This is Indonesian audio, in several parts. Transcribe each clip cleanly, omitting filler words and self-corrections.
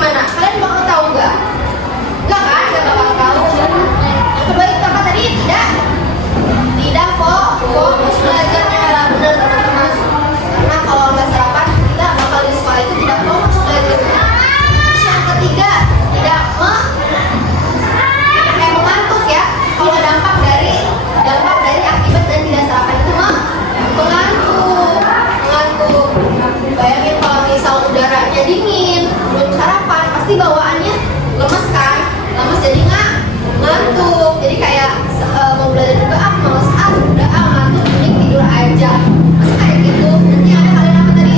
gimana? Kalian bakal tahu nggak? Nggak kan? Nggak bakal tahu. Yang kedua itu apa tadi? Tidak fokus belajarnya. Benar teman-teman. Karena kalau nggak sarapan, kita bakal di sekolah itu tidak fokus belajarnya. Terus yang ketiga, tidak mengantuk ya. Kalau dampak dari akibat dan tidak sarapan itu mengantuk. Bayangin kalau misal udaranya dingin, belum sarapan, pasti bawaannya lemes kan? Lemes jadi ngantuk. Jadi kayak mau belajar juga males udah ngantuk, mending tidur aja. Masa kayak gitu? Nanti ada kalian apa tadi?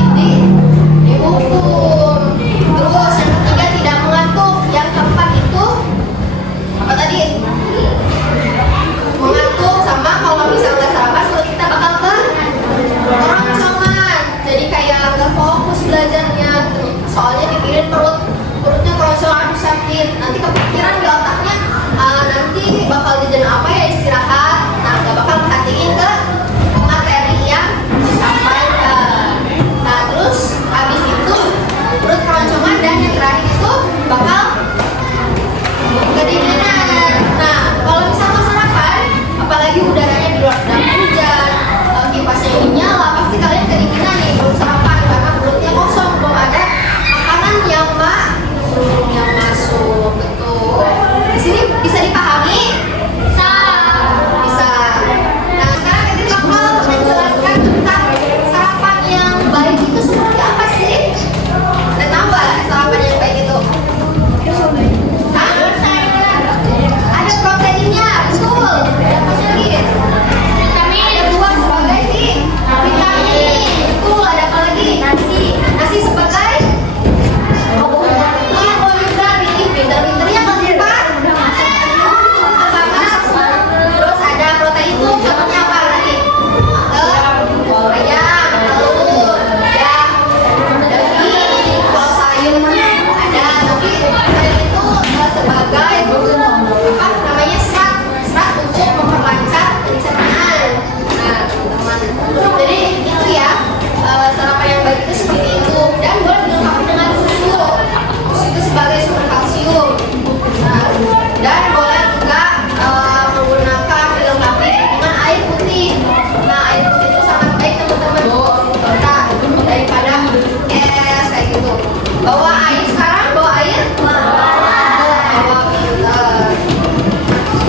Dihukum. Terus yang ketiga tidak mengantuk. Yang keempat itu apa tadi? Mengantuk sama kalau misal nggak sarapan, kita bakal ke keroncongan. Jadi kayak nggak fokus belajarnya. Soalnya pikirin perutnya keroncongan, aduh sakit. Nanti kepikiran di otaknya nanti bakal jajan apa ya, istirahat. Nah, nggak bakal perhatiin ke materi yang disampaikan. Nah, terus habis itu perut keroncongan dan yang terakhir itu bakal kedinginan. Nah, kalau misalnya sarapan, apalagi udaranya di luar sedang hujan, kipasnya ini nyala, pasti kalian kedinginan nih belum sarapan karena perutnya kosong, belum ada makanan yang masuk. Betul. Di sini bisa dipahami? Bisa. Nah, sekarang kita bakal menjelaskan tentang sarapan yang baik itu seperti apa sih? Ada tahu nggak sarapan yang baik itu? Ada proteinnya, betul. Ada apa lagi? Ada buah sebagai vitamin, betul. Ada apa lagi? Nasi sebagai karbohidrat. Nih, pinter-pinternya kan Pak? Terus ada protein itu, contohnya apa tadi? Ayam, telur, ya, daging, kalau sayur ada, tapi protein itu sebagai apa namanya serat untuk memperlancar pencernaan. Nah, teman-teman, jadi itu ya sarapan yang baik itu seperti itu, dan boleh dilengkapi dengan susu itu sebagai sumber kalsium. Nah, dan boleh juga menggunakan dilengkapi dengan air putih. Nah, air putih itu sangat baik teman-teman kita daripada es kayak gitu. Bawa air sekarang, bawa air. Bawa pinter.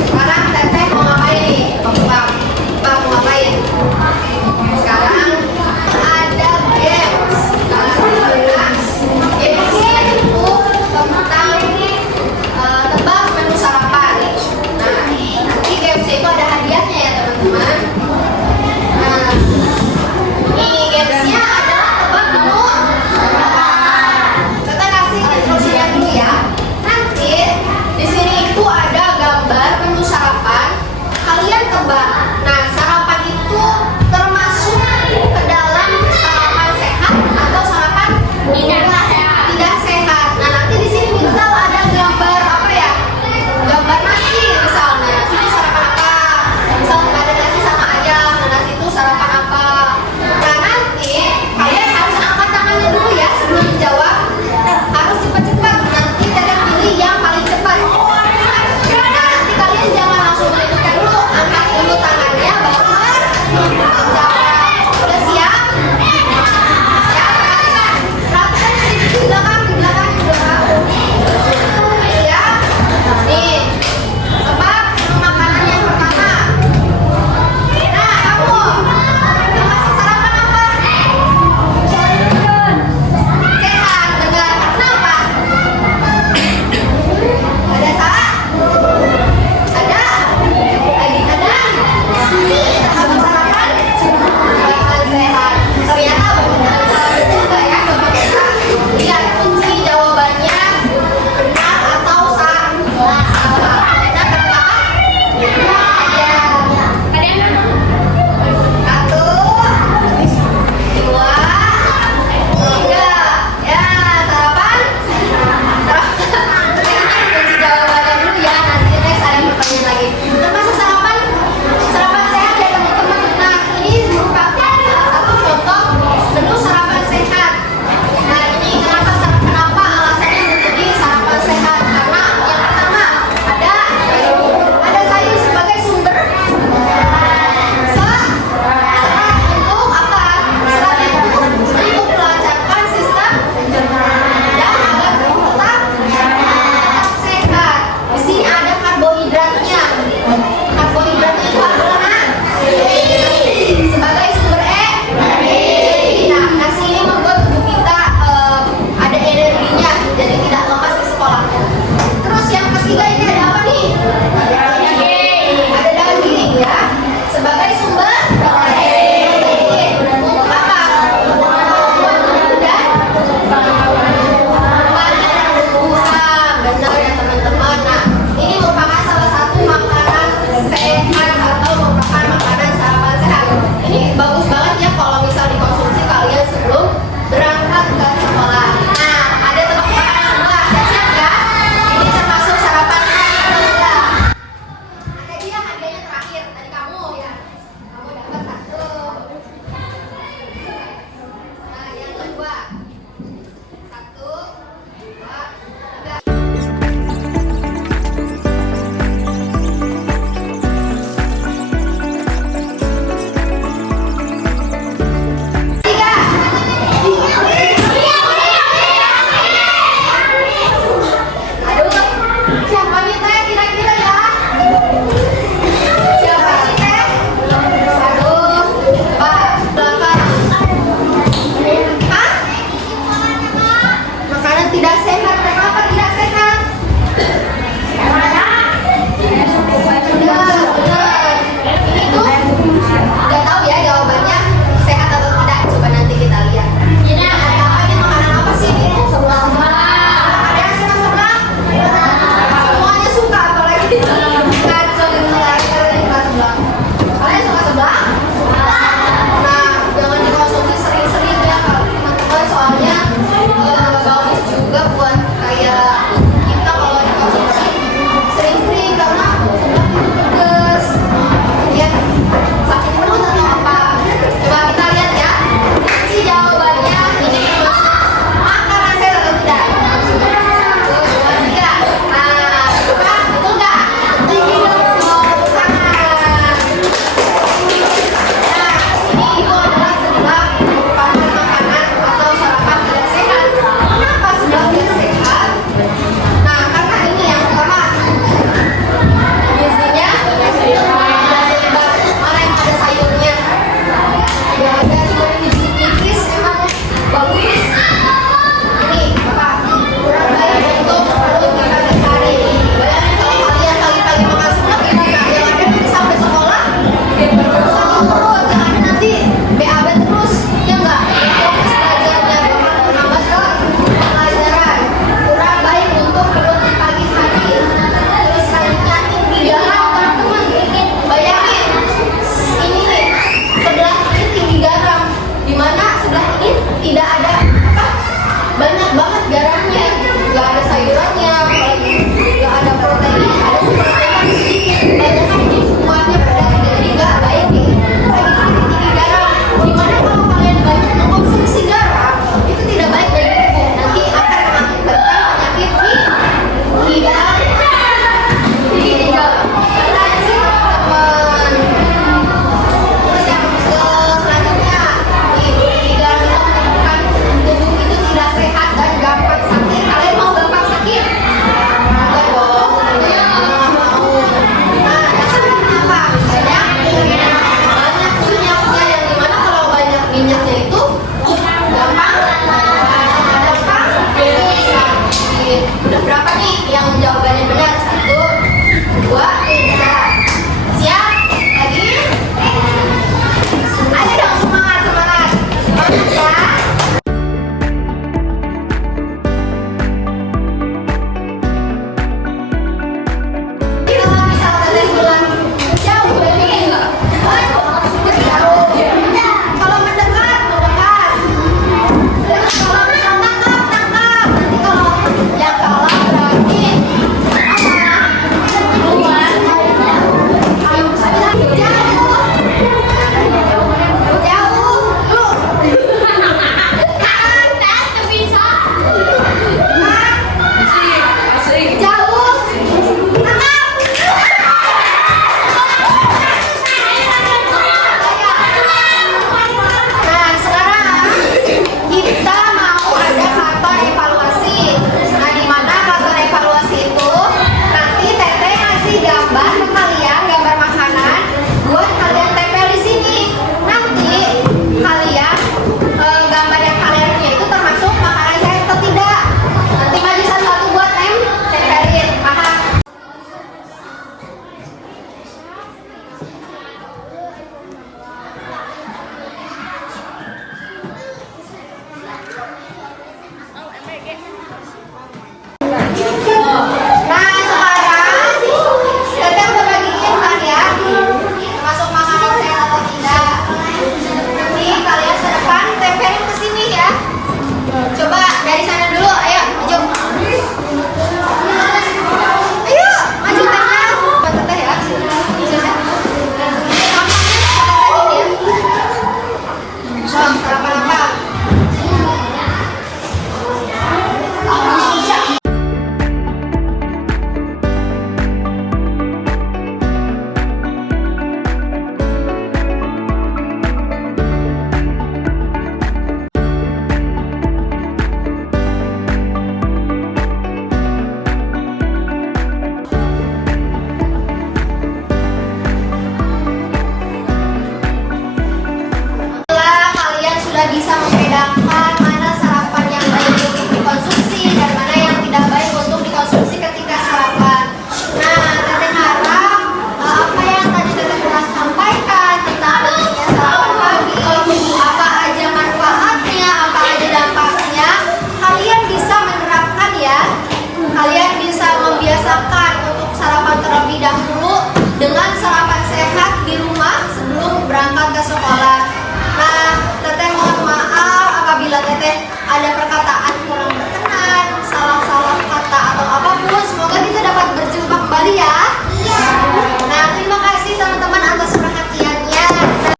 Sekarang Teteh mau ngapain nih? Bang mau ngapain? Sekarang ada games. Gamesnya itu tentang tebak menu sarapan. berapa nih yang jawabannya benar? 1, 2, 3.